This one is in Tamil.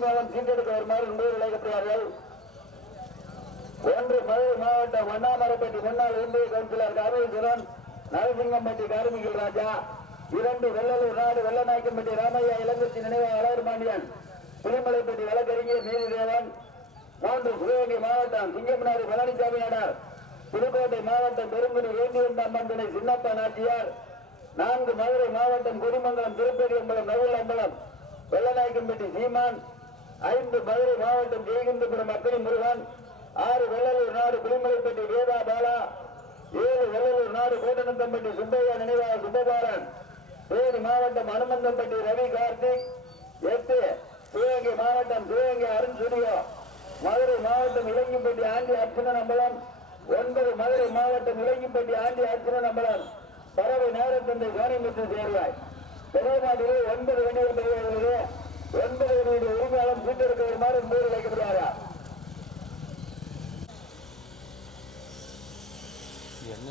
உரிமையாளர் சீட்டெடுக்க வருமாறு என்பது விளையாடுகிறார்கள். ஒன்று மதுரை மாவட்டம் அண்ணாமலைப்பட்டி முன்னாள் ஒன்றிய கவுன்சிலர் காமேஸ்வரன், நரசிங்கம்பட்டி கார்மிகள் ராஜா. 2 வெள்ளலூர் நாடு வெள்ளநாயக்கம்பட்டி ராமையா இளங்கட்சி நினைவாக அழகர் பாண்டியன், புலிமலைப்பட்டி வழக்கறிஞர் நீதிதேவன். 3 சிவகங்கை மாவட்டம் சிங்கம்நாடு பழனிசாமி நாடார், புதுக்கோட்டை மாவட்டம் பெருங்குடி வேண்டியந்த அம்மன் துணை சின்னப்ப நாச்சியார். 4 மதுரை மாவட்டம் குடிமங்கலம் திருப்பதியம்பலம் நவுலம்பலம் வெள்ளநாயக்கம்பட்டி சீமான். 5 மதுரை மாவட்டம் ஜெயகிந்தபுரம் அக்கனி முருகன். 6 வெள்ளலூர் நாடு புலிமலைப்பட்டி வேதா பாலா. 7 வெள்ளலூர் நாடு கோட்டனத்தம்பட்டி சுப்பையா நினைவாக சுப்பபாரன். தேனி மாவட்டம் அனுமந்தம்பட்டி ரவி கார்த்திக். 8 சிவகங்கை மாவட்டம் சிவகங்கை அருண் ஸ்டுடியோ. மதுரை மாவட்டம் இலங்கிப்பட்டி ஆண்டி அர்ச்சனன் அம்பலம். 9 மதுரை மாவட்டம் இலங்கிப்பட்டி ஆண்டி அர்ச்சனன் அம்பலம் பறவை நேரத்தந்தை காணிமுத்து சேர்வாய். பெரியநாட்டிலே 9 வண்டிகள் பெறுகிறது. 9 வண்டியுடைய உரிமையாளர் சீட்டெடுக்க வருமாறு என்பது வைக்கப்படுகிறாரா? என்ன